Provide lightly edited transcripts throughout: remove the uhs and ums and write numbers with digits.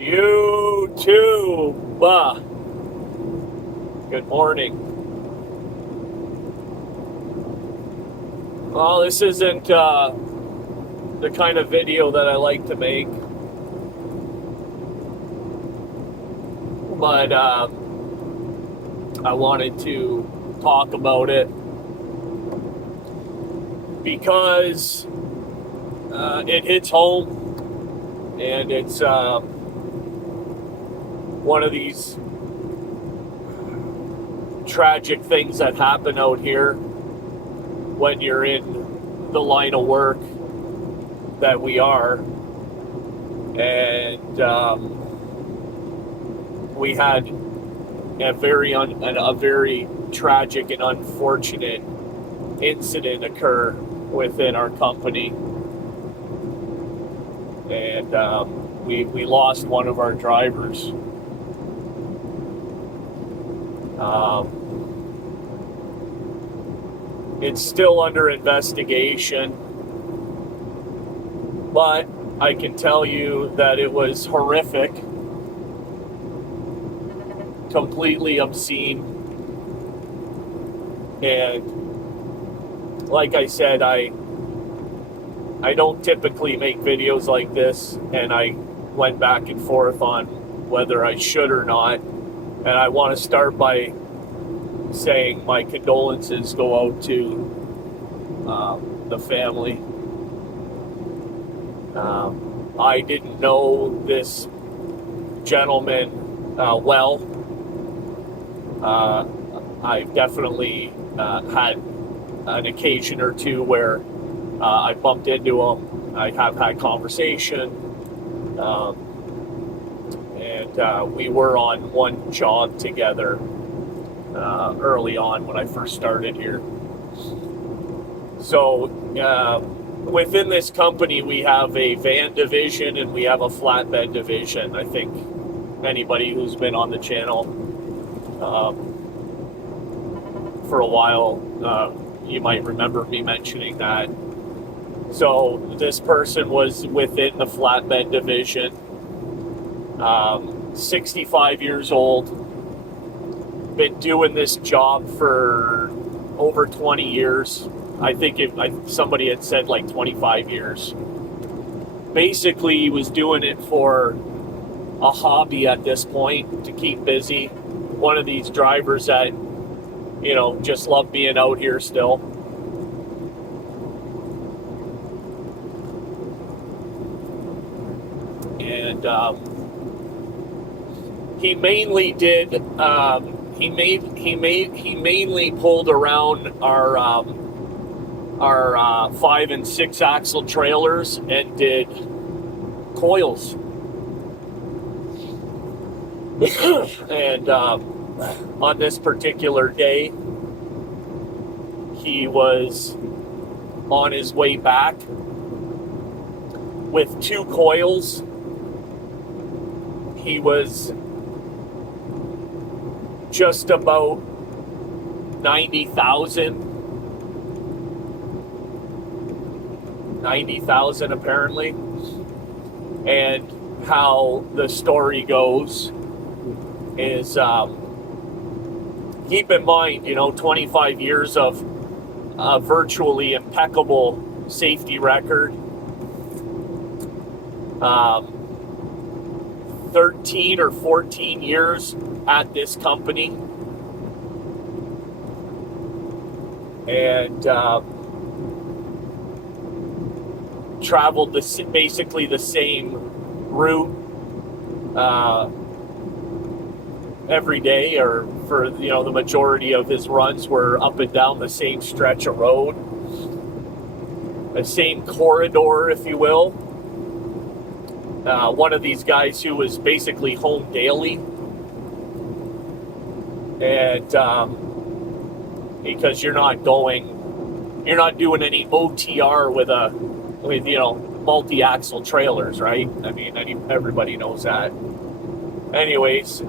YouTube. Good morning. Well, this isn't the kind of video that I like to make, but I wanted to talk about it because it hits home, and it's one of these tragic things that happen out here when you're in the line of work that we are. And we had a very tragic and unfortunate incident occur within our company, and we lost one of our drivers. It's still under investigation, but I can tell you that it was horrific, completely obscene, and like I said, I don't typically make videos like this, and I went back and forth on whether I should or not. And I want to start by saying my condolences go out to the family. I didn't know this gentleman well. I've definitely had an occasion or two where I bumped into him. I have had conversation, and we were on one job together early on when I first started here. So within this company, we have a van division and we have a flatbed division. I think anybody who's been on the channel for a while, you might remember me mentioning that. So this person was within the flatbed division, 65 years old, been doing this job for over 20 years. I think somebody had said like 25 years. Basically, he was doing it for a hobby at this point, to keep busy. One of these drivers that, just love being out here still. And he mainly did. He mainly pulled around our 5 and 6 axle trailers and did coils. And on this particular day, he was on his way back with 2 coils. He was just about 90,000 apparently. And how the story goes is, keep in mind, 25 years of virtually impeccable safety record, 13 or 14 years at this company, and traveled basically the same route every day, or for the majority of his runs were up and down the same stretch of road, the same corridor, if you will. One of these guys who was basically home daily, and because you're not doing any OTR with multi-axle trailers, right? I mean, everybody knows that. Anyways,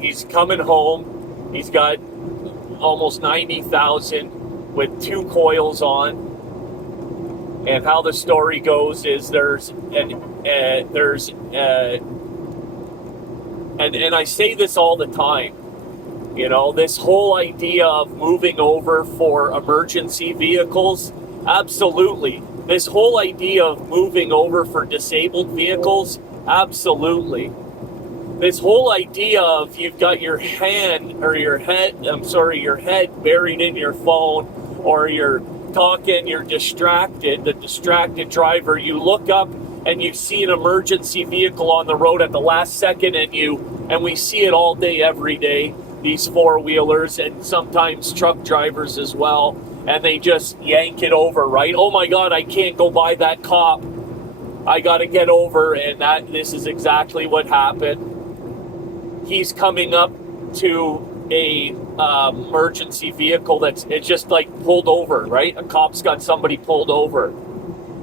he's coming home. He's got almost 90,000 with 2 coils on. And how the story goes is and I say this all the time, this whole idea of moving over for emergency vehicles, absolutely. This whole idea of moving over for disabled vehicles, absolutely. This whole idea of you've got your head buried in your phone, or you're talking, you're distracted, the distracted driver, you look up and you see an emergency vehicle on the road at the last second, and we see it all day, every day, these four-wheelers and sometimes truck drivers as well, and they just yank it over, right? Oh my God, I can't go by that cop. I got to get over, and this is exactly what happened. He's coming up to a emergency vehicle it's just like pulled over, right? A cop's got somebody pulled over.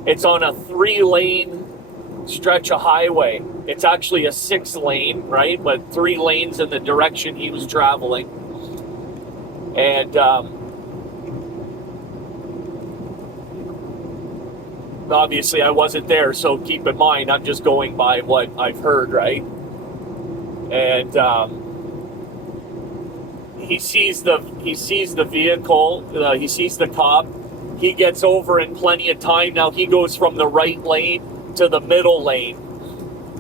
It's on a 3-lane stretch of highway. It's actually a 6-lane, right? But 3 lanes in the direction he was traveling. And obviously I wasn't there, so keep in mind, I'm just going by what I've heard, right? And he sees the vehicle, he sees the cop, he gets over in plenty of time. Now he goes from the right lane to the middle lane,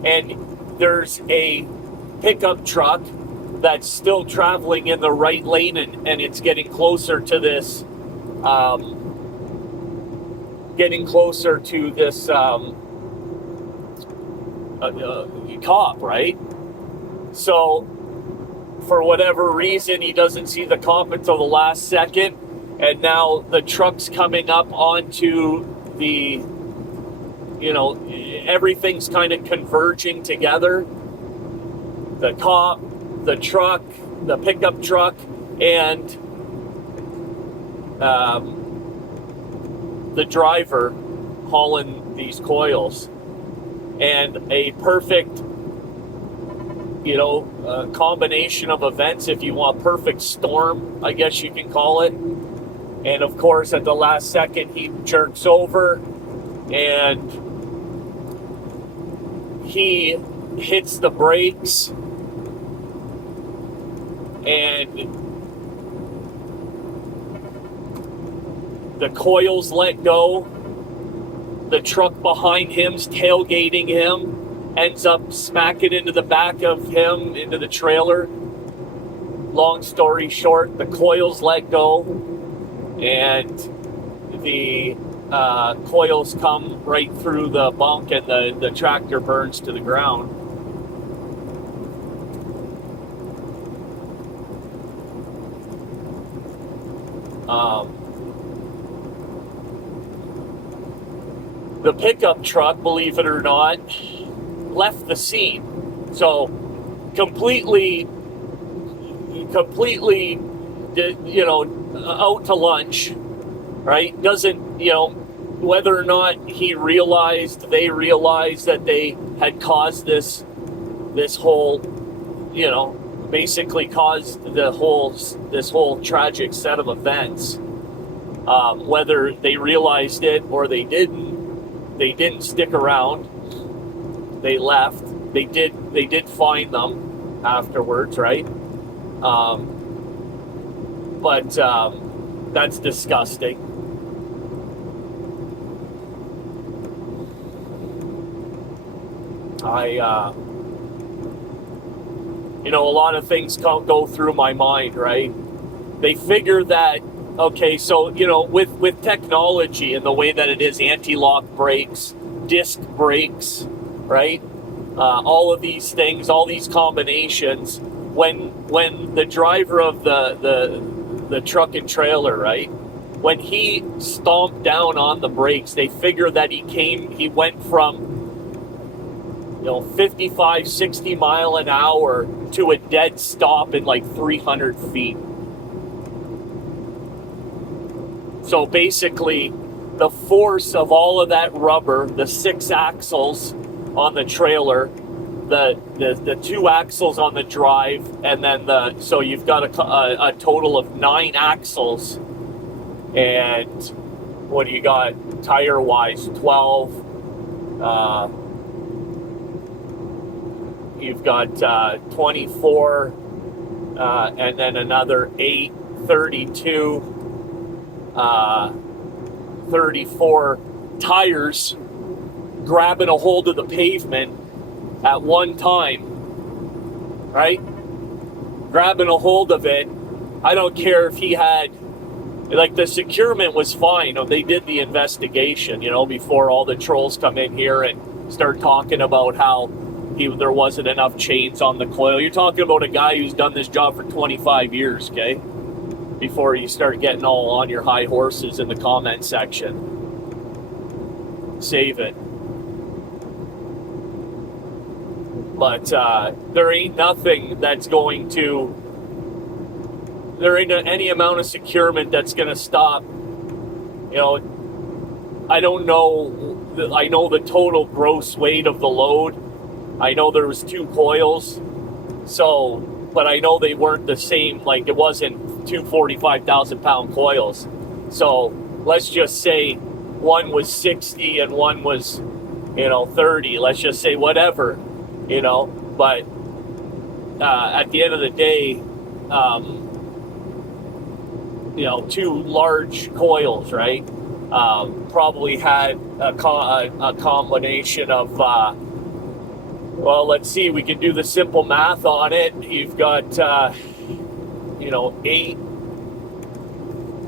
and there's a pickup truck that's still traveling in the right lane, and it's getting closer to this cop, right? So for whatever reason, he doesn't see the cop until the last second, and now the truck's coming up onto the, everything's kind of converging together. The cop, the truck, the pickup truck, and the driver hauling these coils. And a perfect combination of events, if you want, perfect storm, I guess you can call it. And of course, at the last second, he jerks over and he hits the brakes, and the coils let go. The truck behind him's tailgating him, ends up smacking into the back of him, into the trailer. Long story short, the coils let go, and the coils come right through the bunk, and the tractor burns to the ground. The pickup truck, believe it or not, left the scene. So completely, out to lunch, right? Doesn't, whether or not they realized that they had caused this whole, basically caused this whole tragic set of events. Whether they realized it or they didn't stick around. They left. They did find them afterwards, right? But that's disgusting. A lot of things go through my mind, right? They figure that, okay, so, with technology and the way that it is, anti-lock brakes, disc brakes, right? All of these things, all these combinations, when the driver of the truck and trailer, right, when he stomped down on the brakes, they figure that he went from 55, 60 mile an hour to a dead stop in like 300 feet. So basically, the force of all of that rubber, the 6 axles on the trailer, the 2 axles on the drive, and then so you've got a total of 9 axles, and what do you got tire wise? 12. You've got 24, and then another 8, 32, 34 tires grabbing a hold of the pavement at one time, right? Grabbing a hold of it. I don't care if he had, like, the securement was fine. They did the investigation, before all the trolls come in here and start talking about how there wasn't enough chains on the coil. You're talking about a guy who's done this job for 25 years, okay? Before you start getting all on your high horses in the comment section. Save it. But there ain't nothing that's going to, there ain't any amount of securement that's going to stop. I don't know, I know the total gross weight of the load. I know there was 2 coils, but I know they weren't the same, like it wasn't 2 45,000 pound coils. So let's just say one was 60 and one was, 30, let's just say whatever, but at the end of the day, 2 large coils, right? Probably had a combination of, well, let's see, we can do the simple math on it. You've got, 8,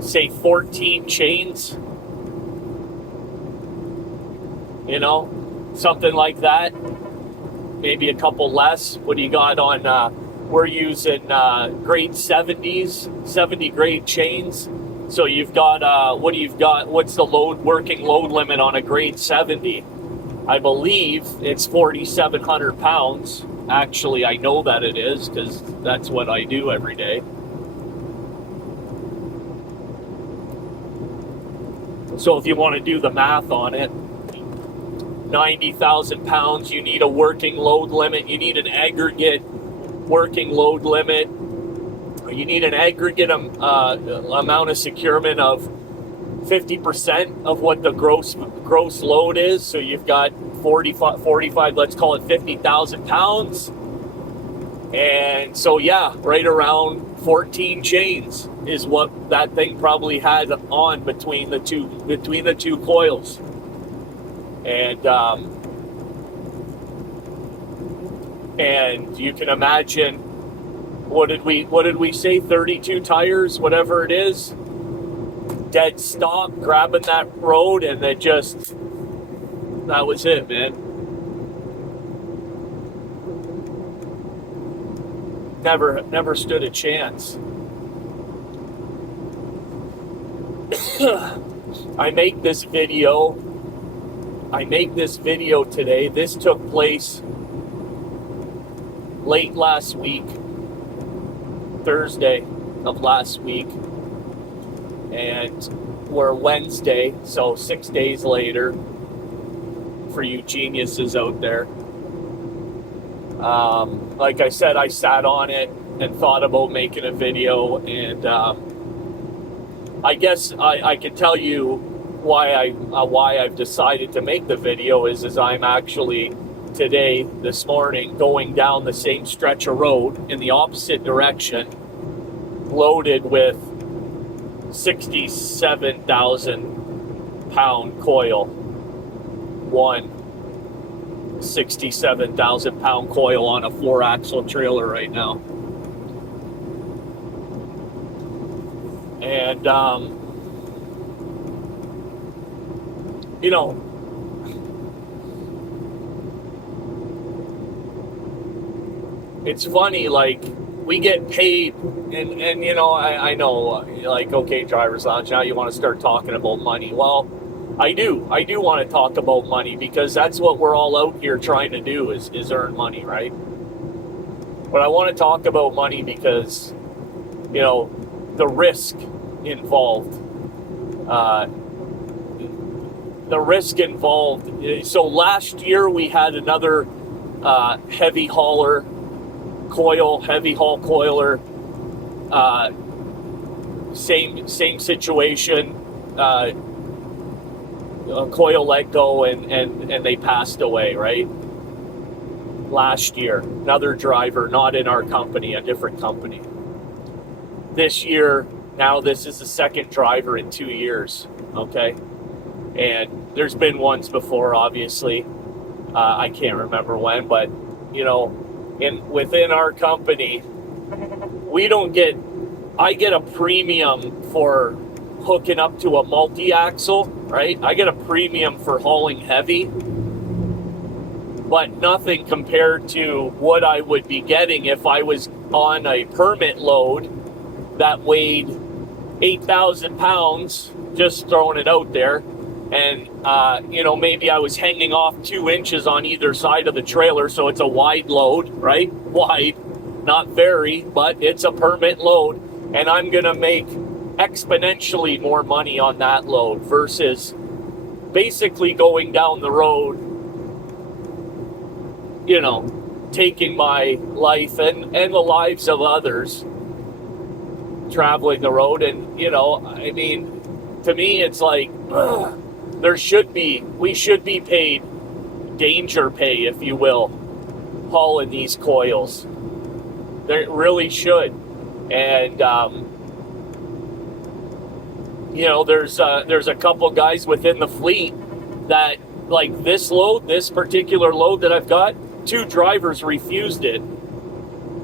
say 14 chains, something like that. Maybe a couple less. What do you got on, we're using grade 70s, 70 grade chains. So you've got, what's the working load limit on a grade 70? I believe it's 4,700 pounds. Actually, I know that it is because that's what I do every day. So if you want to do the math on it, 90,000 pounds, you need a working load limit. You need an aggregate working load limit. You need an aggregate amount of securement of 50% of what the gross load is. So you've got 45, let's call it 50,000 pounds. And so, yeah, right around 14 chains is what that thing probably had on between the two coils. And you can imagine, what did we say, 32 tires, whatever it is, dead stop, grabbing that road, and that was it, man. Never stood a chance. I make this video today. This took place late last week, Thursday of last week, and we're Wednesday, so 6 days later for you geniuses out there. Like I said, I sat on it and thought about making a video, and I guess I can tell you why I've decided to make the video is I'm actually this morning, going down the same stretch of road in the opposite direction, loaded with 67,000 pound coil. One 67,000 pound coil on a 4-axle trailer right now. And, it's funny, like, we get paid, and I know, like, okay, Driver's Lounge, now you want to start talking about money. Well, I do want to talk about money, because that's what we're all out here trying to do, is earn money, right? But I want to talk about money because, the risk involved. So last year we had another heavy haul coiler, same situation, a coil let go and they passed away, right? Last year, another driver, not in our company, a different company. This year, now this is the second driver in 2 years, okay? And there's been ones before, obviously. I can't remember when, but, you know, within our company, I get a premium for hooking up to a multi-axle, right? I get a premium for hauling heavy, but nothing compared to what I would be getting if I was on a permit load that weighed 8,000 pounds, just throwing it out there. And, you know, maybe I was hanging off 2 inches on either side of the trailer, so it's a wide load, right? Wide, not very, but it's a permit load. And I'm going to make exponentially more money on that load versus basically going down the road, you know, taking my life and the lives of others traveling the road. And, you know, I mean, to me, it's like, we should be paid danger pay, if you will, hauling these coils. They really should. And, you know, there's a couple guys within the fleet that, like this particular load that I've got, 2 drivers refused it.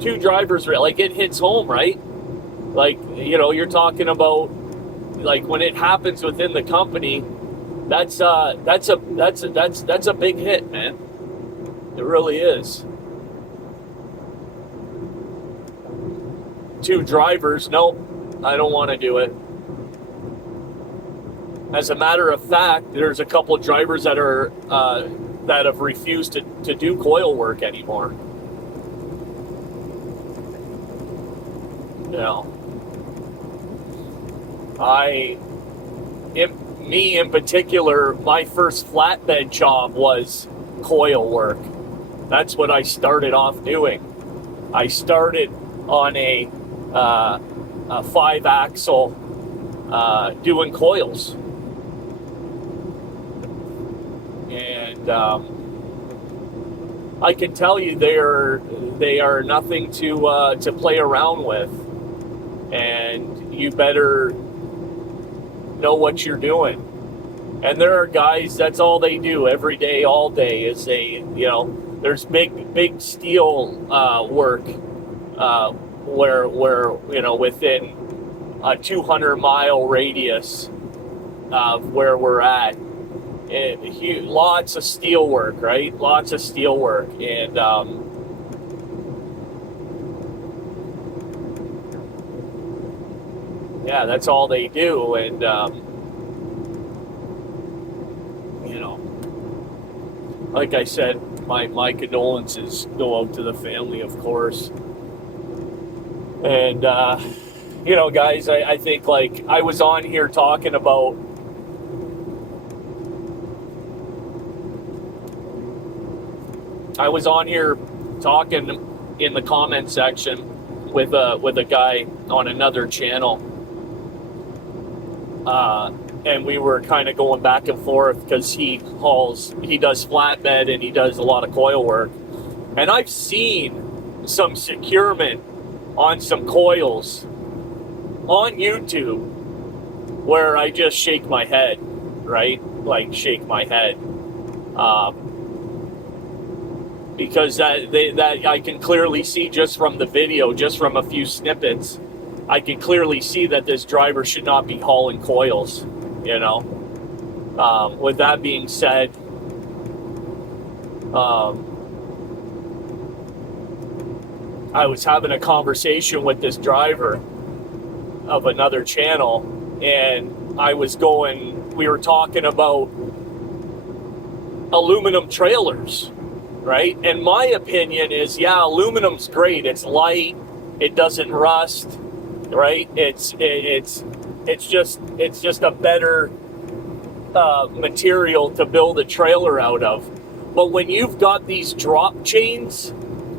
2 drivers, like, it hits home, right? Like, you know, you're talking about, like, when it happens within the company, that's a big hit, man. It really is. 2 drivers, nope, I don't want to do it. As a matter of fact, there's a couple of drivers that have refused to do coil work anymore. You know, me in particular, my first flatbed job was coil work. That's what I started off doing. I started on a 5-axle doing coils. And I can tell you they are nothing to play around with. And you better know what you're doing. And there are guys, that's all they do every day, all day, is there's big steel work where you know, within a 200-mile radius of where we're at, and lots of steel work, right? Lots of steel work. And yeah, that's all they do. And you know, like I said, my condolences go out to the family, of course. And you know, guys, I think, like, I was on here talking about in the comment section with a guy on another channel, and we were kind of going back and forth because he does flatbed and he does a lot of coil work, and I've seen some securement on some coils on YouTube where I just shake my head, right? Like, shake my head. Because that I can clearly see just from the video, just from a few snippets, I can clearly see that this driver should not be hauling coils, you know. With that being said, I was having a conversation with this driver of another channel, and we were talking about aluminum trailers, right? And my opinion is, yeah, aluminum's great. It's light. It doesn't rust, right? It's just a better material to build a trailer out of. But when you've got these drop chains,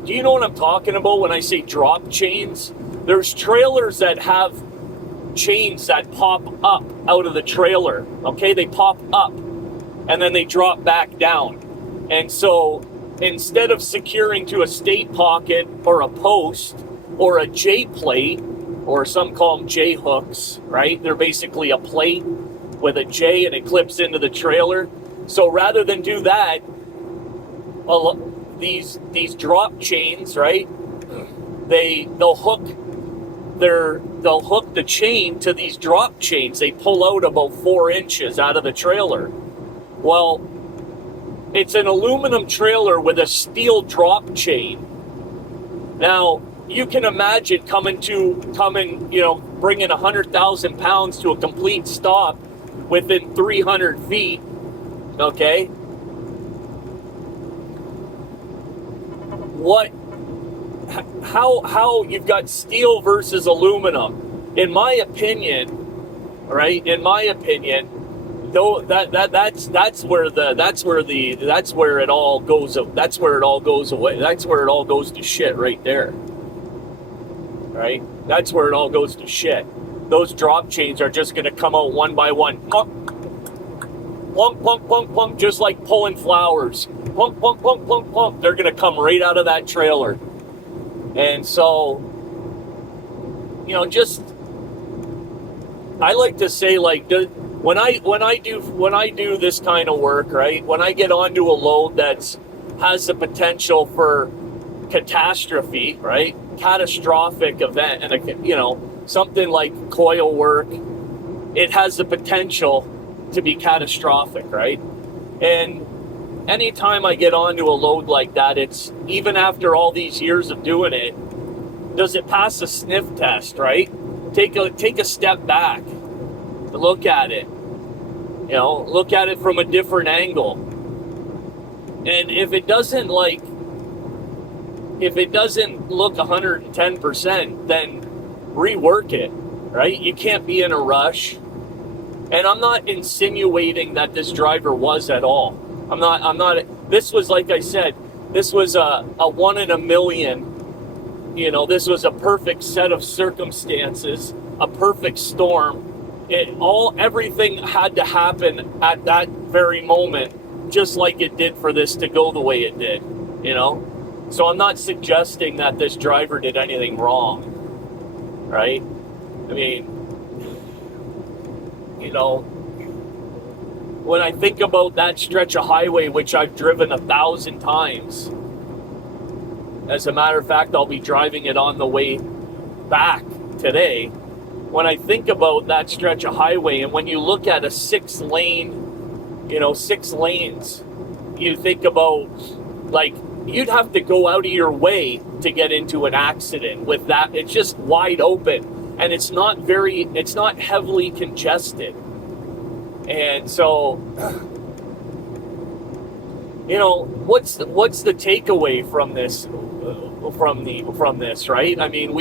do you know what I'm talking about when I say drop chains? There's trailers that have chains that pop up out of the trailer, okay? They pop up. and then they drop back down. And so instead of securing to a stay pocket or a post or a J plate, or some call them J hooks, right? They're basically a plate with a J and it clips into the trailer. So rather than do that, these drop chains, right? They'll hook the chain to these drop chains. They pull out about 4 inches out of the trailer. Well, it's an aluminum trailer with a steel drop chain. Now, you can imagine bringing 100,000 pounds to a complete stop within 300 feet, okay? How you've got steel versus aluminum? In my opinion, right? In my opinion, though that's where it all goes away. That's where it all goes to shit right there. Right? That's where it all goes to shit. Those drop chains are just going to come out one by one. Plunk, plunk, plunk, plunk, plunk, just like pulling flowers. Plunk, plunk, plunk, plunk, plunk. They're going to come right out of that trailer. And so, I like to say, like, when I do this kind of work, right? When I get onto a load has the potential for catastrophe, right? Catastrophic event, and something like coil work, it has the potential to be catastrophic, right? And anytime I get onto a load like that, it's even after all these years of doing it, does it pass a sniff test, right? Take a step back, look at it, look at it from a different angle, and if it doesn't look 110%, then rework it, right? You can't be in a rush. And I'm not insinuating that this driver was at all. I'm not, this was, like I said, this was a 1 in a million, this was a perfect set of circumstances, a perfect storm. Everything had to happen at that very moment, just like it did for this to go the way it did, So I'm not suggesting that this driver did anything wrong, right? I mean, when I think about that stretch of highway, which I've driven 1,000 times, as a matter of fact, I'll be driving it on the way back today. When I think about that stretch of highway, and when you look at a 6 lanes, you think about, like, you'd have to go out of your way to get into an accident with that. It's just wide open, and it's not heavily congested. And so, what's the takeaway from this? From this, right? I mean,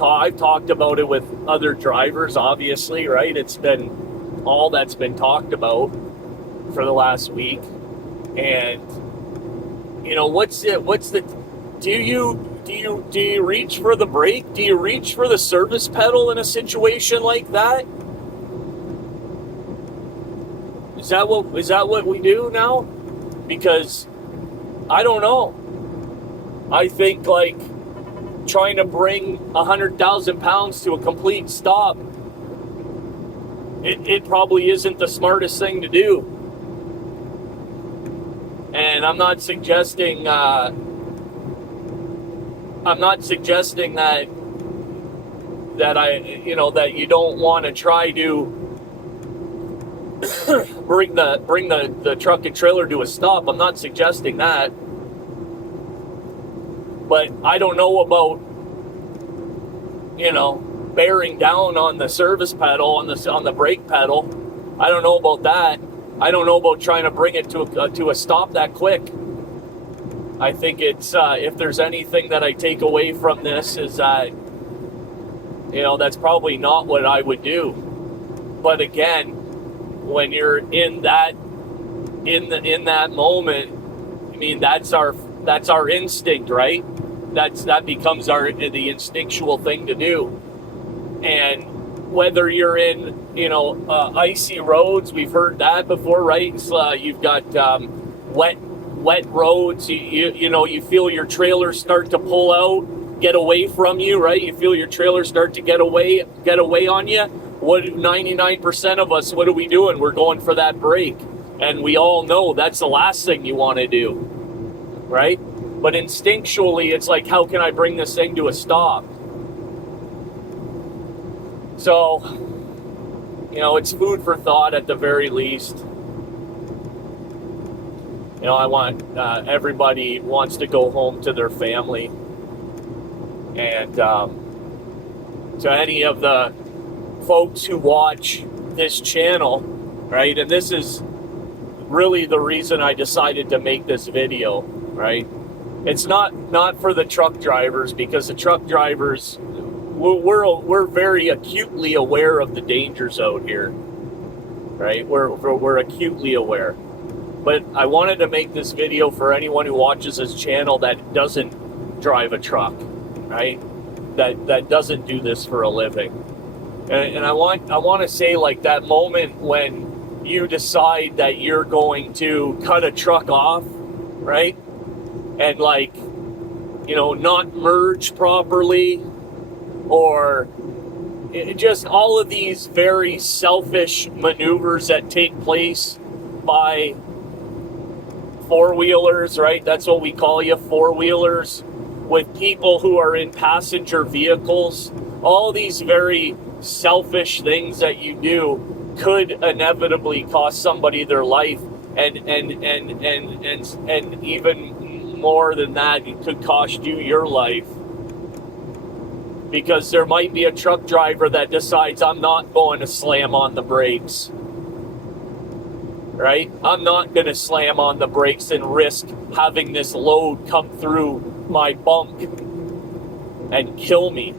I've talked about it with other drivers, obviously, right? It's been all that's been talked about for the last week, and do you reach for the brake? Do you reach for the service pedal in a situation like that? Is that what we do now? Because I don't know. I think, like, trying to bring 100,000 pounds to a complete stop, it probably isn't the smartest thing to do. And I'm not suggesting that you don't want to try to bring the truck and trailer to a stop. I'm not suggesting that. But I don't know about, bearing down on the service pedal, on the brake pedal. I don't know about that. I don't know about trying to bring it to a stop that quick. I think it's, if there's anything that I take away from this, is that, that's probably not what I would do. But again, when you're in that moment, I mean, that's our instinct, right? That becomes the instinctual thing to do. And whether you're in icy roads. We've heard that before, right? So, you've got wet roads. You feel your trailer start to pull out, get away from you, right? You feel your trailer start to get away on you. What 99% of us, what are we doing? We're going for that brake, and we all know that's the last thing you want to do, right? But instinctually, it's like, how can I bring this thing to a stop? So, it's food for thought at the very least. I want everybody wants to go home to their family. And to any of the folks who watch this channel, right? And this is really the reason I decided to make this video, right? It's not for the truck drivers, because the truck drivers, we're very acutely aware of the dangers out here, right? We're acutely aware. But I wanted to make this video for anyone who watches this channel that doesn't drive a truck, right? That doesn't do this for a living. And I want to say, like, that moment when you decide that you're going to cut a truck off, right? And, like, not merge properly, or just all of these very selfish maneuvers that take place by four-wheelers, right? That's what we call you, four-wheelers, with people who are in passenger vehicles. All these very selfish things that you do could inevitably cost somebody their life, and even more than that, it could cost you your life. Because there might be a truck driver that decides, I'm not going to slam on the brakes, right? I'm not going to slam on the brakes and risk having this load come through my bunk and kill me.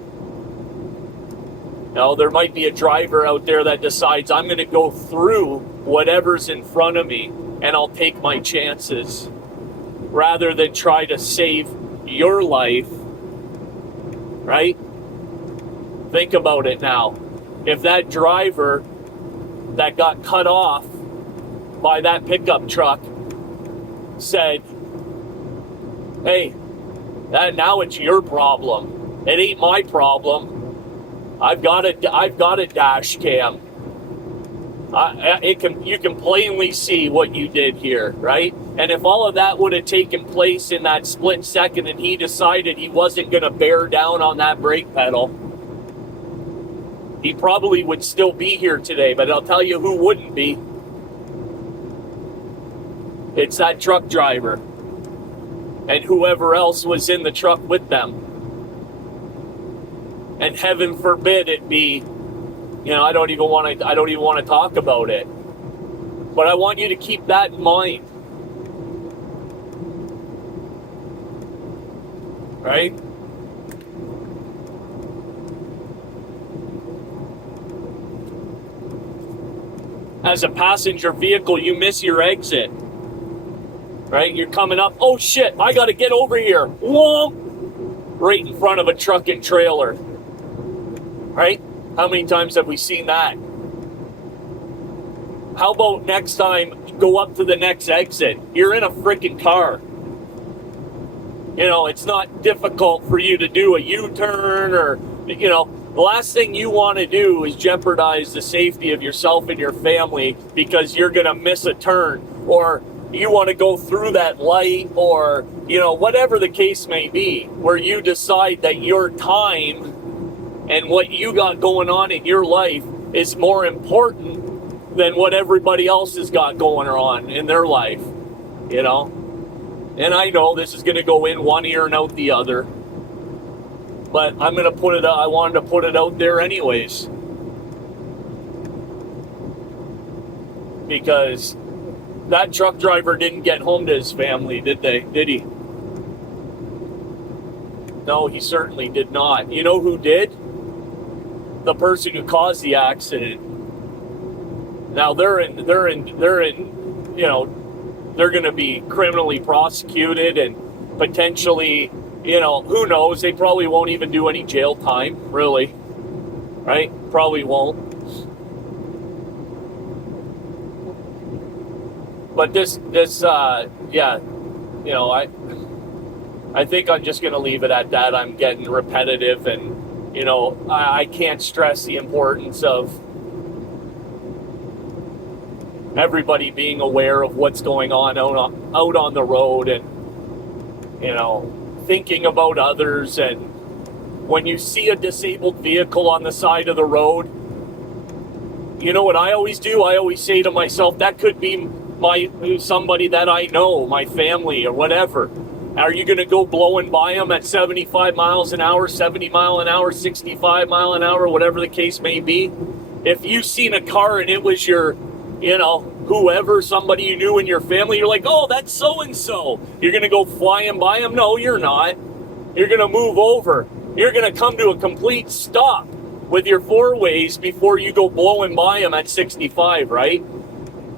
Now, there might be a driver out there that decides, I'm going to go through whatever's in front of me and I'll take my chances, rather than try to save your life, right? Think about it now. If that driver that got cut off by that pickup truck said, hey, now it's your problem. It ain't my problem. I've got a dash cam. You can plainly see what you did here, right? And if all of that would have taken place in that split second, and he decided he wasn't going to bear down on that brake pedal, he probably would still be here today. But I'll tell you who wouldn't be. It's that truck driver and whoever else was in the truck with them. And heaven forbid it be, I don't even want to talk about it. But I want you to keep that in mind. Right? As a passenger vehicle, you miss your exit. Right? You're coming up, oh shit, I gotta get over here. Whoa! Right in front of a truck and trailer. Right? How many times have we seen that? How about next time, go up to the next exit? You're in a freaking car. It's not difficult for you to do a U-turn, or, the last thing you want to do is jeopardize the safety of yourself and your family because you're going to miss a turn, or you want to go through that light, or, whatever the case may be, where you decide that your time and what you got going on in your life is more important than what everybody else has got going on in their life, And I know this is going to go in one ear and out the other, but I'm going to put it out. I wanted to put it out there anyways, because that truck driver didn't get home to his family, did he? No, he certainly did not. You know who did? The person who caused the accident. Now they're going to be criminally prosecuted and potentially, who knows? They probably won't even do any jail time, really, right? Probably won't. But yeah, you know, I think I'm just going to leave it at that. I'm getting repetitive, and, you know, I can't stress the importance of everybody being aware of what's going on out on the road, and, you know, thinking about others. And when you see a disabled vehicle on the side of the road, you know what I always do? I always say to myself, that could be somebody that I know, my family or whatever. Are you going to go blowing by them at 75 miles an hour, 70 mile an hour, 65 mile an hour, whatever the case may be? If you've seen a car and it was your, you know, whoever, somebody you knew in your family, you're like, oh, that's so-and-so. You're going to go flying by them? No, you're not. You're going to move over. You're going to come to a complete stop with your four-ways before you go blowing by them at 65, right?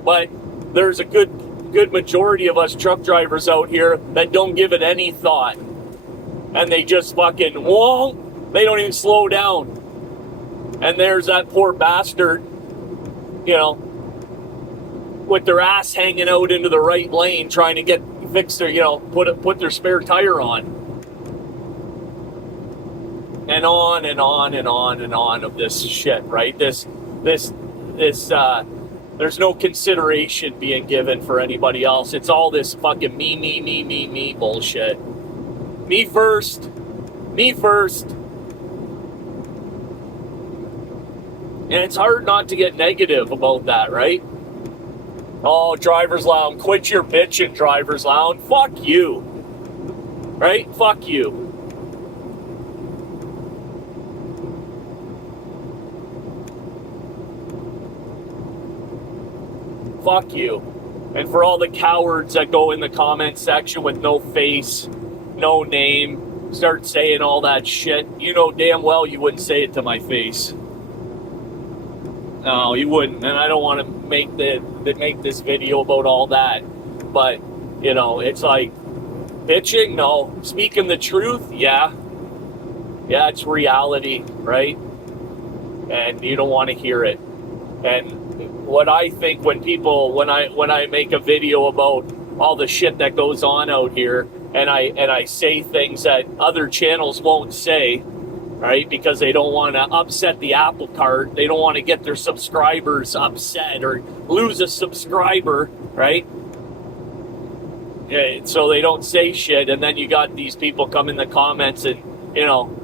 But there's a good majority of us truck drivers out here that don't give it any thought. And they just fucking, they don't even slow down. And there's that poor bastard, you know, with their ass hanging out into the right lane trying to fix their, you know, put their spare tire on. And on and on and on and on of this shit, right? This there's no consideration being given for anybody else. It's all this fucking me bullshit. Me first. And it's hard not to get negative about that, right? Oh, driver's lounge. Quit your bitching, driver's lounge. Fuck you. Right? Fuck you. Fuck you. And for all the cowards that go in the comment section with no face, no name, start saying all that shit, you know damn well you wouldn't say it to my face. No, you wouldn't. And I don't want to make this video about all that. But, you know, it's like, bitching? No. Speaking the truth? Yeah. Yeah, it's reality, right? And you don't want to hear it. And what I think when I make a video about all the shit that goes on out here, and I say things that other channels won't say, right? Because they don't want to upset the apple cart. They don't want to get their subscribers upset or lose a subscriber, right? Yeah, so they don't say shit, and then you got these people come in the comments and, you know,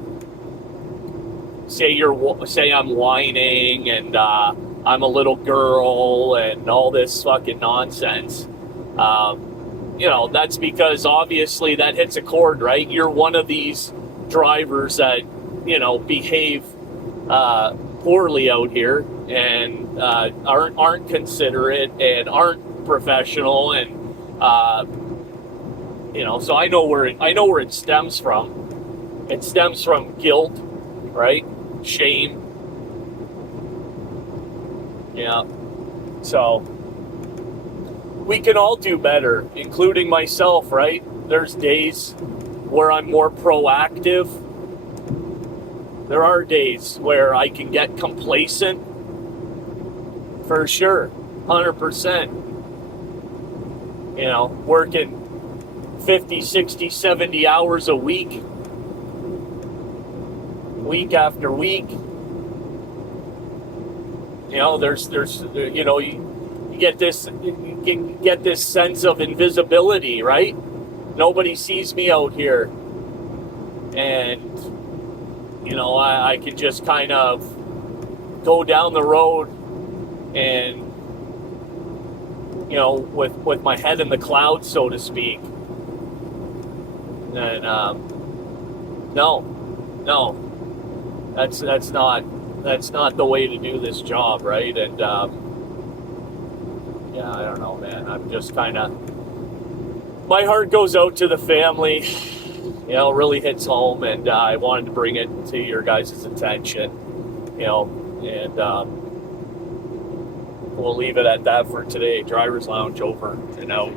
say I'm whining and I'm a little girl and all this fucking nonsense. You know, that's because obviously that hits a chord, right? You're one of these drivers that, you know, behave poorly out here and aren't considerate and aren't professional, and you know, so I know where it stems from. It stems from guilt, right? Shame. Yeah. So we can all do better, including myself, right? There's days where I'm more proactive. There are days where I can get complacent. For sure. 100%. You know, working 50, 60, 70 hours a week. Week after week. You know, there's you know, you get this sense of invisibility, right? Nobody sees me out here. And, you know, I could just kind of go down the road and, you know, with my head in the clouds, so to speak. And no, that's not the way to do this job, right? And yeah, I don't know, man. I'm just kind of, my heart goes out to the family. You know, really hits home, and I wanted to bring it to your guys' attention. You know, and we'll leave it at that for today. Driver's Lounge over and out.